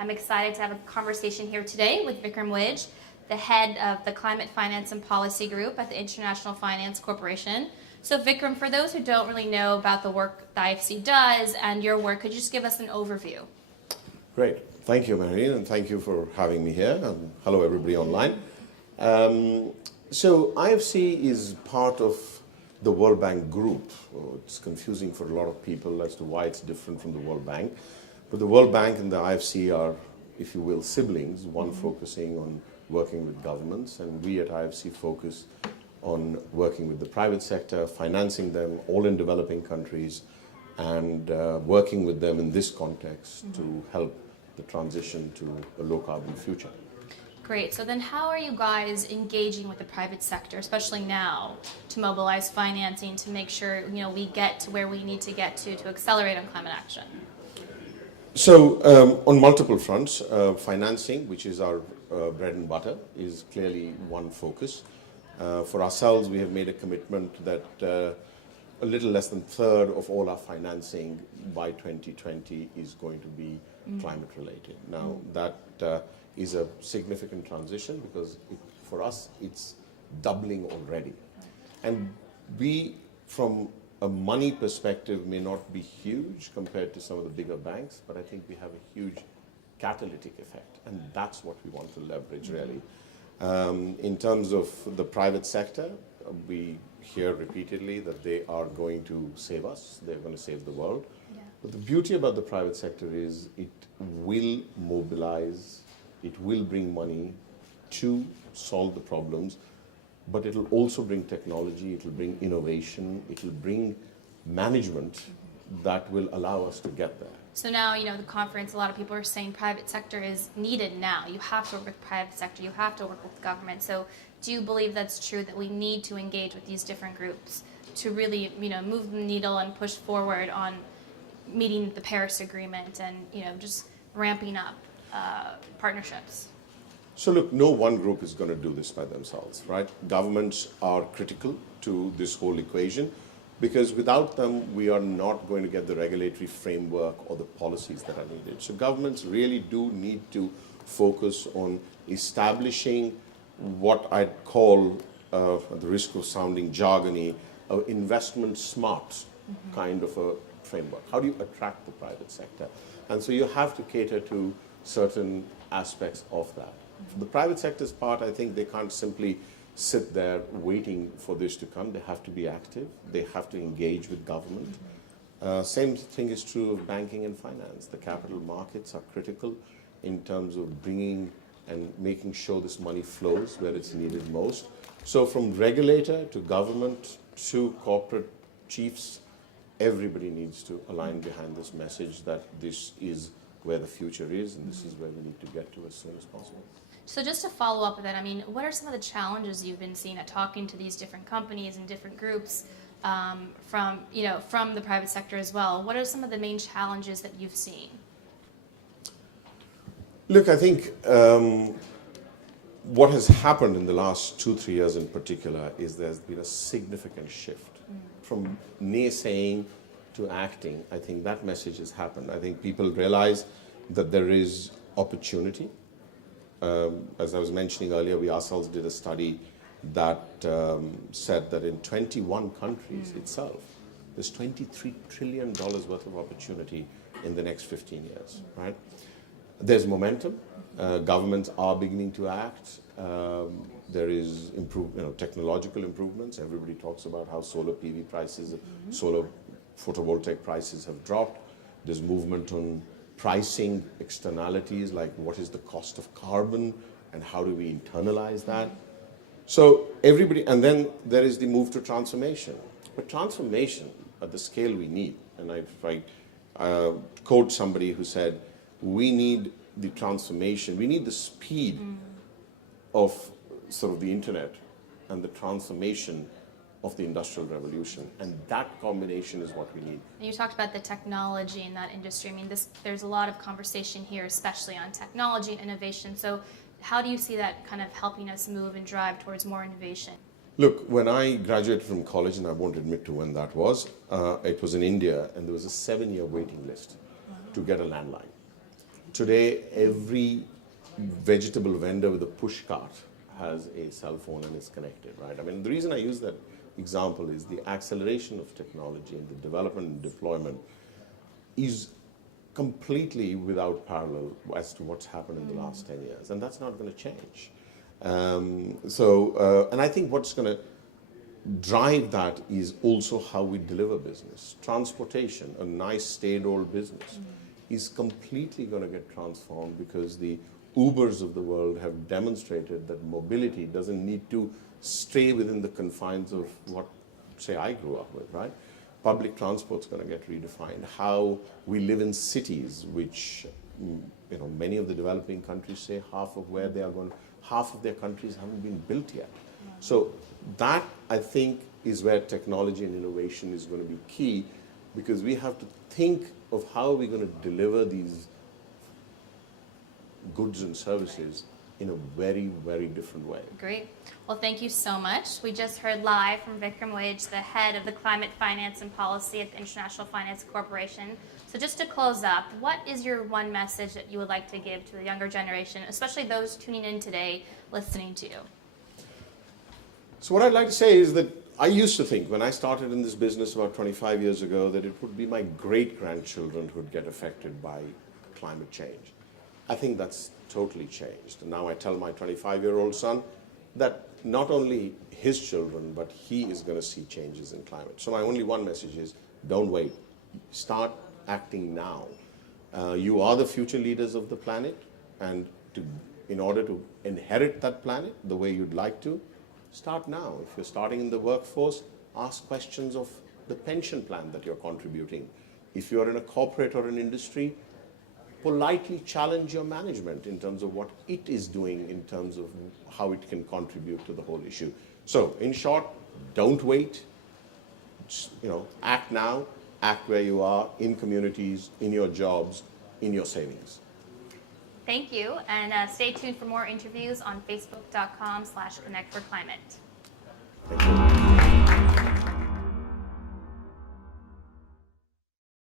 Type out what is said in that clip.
I'm excited to have a conversation here today with Vikram Widge, the head of the Climate Finance and Policy Group at the International Finance Corporation. So Vikram, for those who don't really know about the work the IFC does and your work, could you just give us an overview? Great. Thank you, Mehreen, and thank you for having me here. And hello, everybody online. So IFC is part of the World Bank group. It's confusing for a lot of people as to why it's different from the World Bank. But the World Bank and the IFC are, if you will, siblings, one focusing on working with governments, and we at IFC focus on working with the private sector, financing them, all in developing countries, and working with them in this context to help the transition to a low-carbon future. Great. So then how are you guys engaging with the private sector, especially now, to mobilize financing to make sure we get to where we need to get to accelerate on climate action? So on multiple fronts, financing, which is our bread and butter, is clearly one focus. For ourselves, we have made a commitment that a little less than a third of all our financing by 2020 is going to be climate related. Now that is a significant transition because for us it's doubling already. And we, from a money perspective, may not be huge compared to some of the bigger banks, but I think we have a huge catalytic effect, and that's what we want to leverage really. In terms of the private sector, we hear repeatedly that they are going to save us, they're going to save the world. Yeah. But the beauty about the private sector is it will mobilize, it will bring money to solve the problems, but it'll also bring technology, it'll bring innovation, it'll bring management that will allow us to get there. So now, the conference, a lot of people are saying private sector is needed now. You have to work with private sector, you have to work with government. So do you believe that's true, that we need to engage with these different groups to really, move the needle and push forward on meeting the Paris Agreement and, just ramping up partnerships? So look, no one group is going to do this by themselves, right? Governments are critical to this whole equation because without them, we are not going to get the regulatory framework or the policies that are needed. So governments really do need to focus on establishing what I'd call, at the risk of sounding jargony, an investment smart kind of a framework. How do you attract the private sector? And so you have to cater to certain aspects of that. For the private sector's part, I think they can't simply sit there waiting for this to come. They have to be active. They have to engage with government. Same thing is true of banking and finance. The capital markets are critical in terms of bringing and making sure this money flows where it's needed most. So from regulator to government to corporate chiefs, everybody needs to align behind this message that this is where the future is and this is where we need to get to as soon as possible. So just to follow up with that, what are some of the challenges you've been seeing at talking to these different companies and different groups from the private sector as well? What are some of the main challenges that you've seen? Look, I think what has happened in the last 2-3 years in particular is there's been a significant shift from naysaying to acting. I think that message has happened. I think people realize that there is opportunity. As I was mentioning earlier, we ourselves did a study that said that in 21 countries itself, there's $23 trillion worth of opportunity in the next 15 years, right? There's momentum. Governments are beginning to act. There is technological improvements. Everybody talks about how solar PV prices, solar photovoltaic prices have dropped. There's movement on pricing externalities, like what is the cost of carbon and how do we internalize that? So everybody, and then there is the move to transformation. But transformation at the scale we need, and I quote somebody who said, we need the transformation, we need the speed of sort of the internet and the transformation of the Industrial Revolution, and that combination is what we need. And you talked about the technology in that industry. There's a lot of conversation here, especially on technology and innovation. So how do you see that kind of helping us move and drive towards more innovation? Look, when I graduated from college, and I won't admit to when that was, it was in India, and there was a 7-year waiting list to get a landline. Today, every vegetable vendor with a push cart has a cell phone and is connected, right? I mean, the reason I use that example is the acceleration of technology and the development and deployment is completely without parallel as to what's happened in the last 10 years, and that's not going to change. And I think what's going to drive that is also how we deliver business. Transportation, a nice state-owned business, is completely going to get transformed because the Ubers of the world have demonstrated that mobility doesn't need to stay within the confines of what, say, I grew up with, right? Public transport's going to get redefined. How we live in cities, which many of the developing countries say half of their countries haven't been built yet. So that, I think, is where technology and innovation is going to be key, because we have to think of how we're going to deliver these goods and services in a very, very different way. Great. Well, thank you so much. We just heard live from Vikram Widge, the head of the Climate Finance and Policy at the International Finance Corporation. So just to close up, what is your one message that you would like to give to the younger generation, especially those tuning in today, listening to you? So what I'd like to say is that I used to think, when I started in this business about 25 years ago, that it would be my great-grandchildren who would get affected by climate change. I think that's totally changed. And now I tell my 25-year-old son that not only his children, but he is going to see changes in climate. So my only one message is, don't wait. Start acting now. You are the future leaders of the planet, and in order to inherit that planet the way you'd like to, start now. If you're starting in the workforce, ask questions of the pension plan that you're contributing. If you're in a corporate or an industry, politely challenge your management in terms of what it is doing in terms of how it can contribute to the whole issue. So, in short, don't wait. Act now, act where you are, in communities, in your jobs, in your savings. Thank you, and stay tuned for more interviews on facebook.com/connectforclimate. Thank you.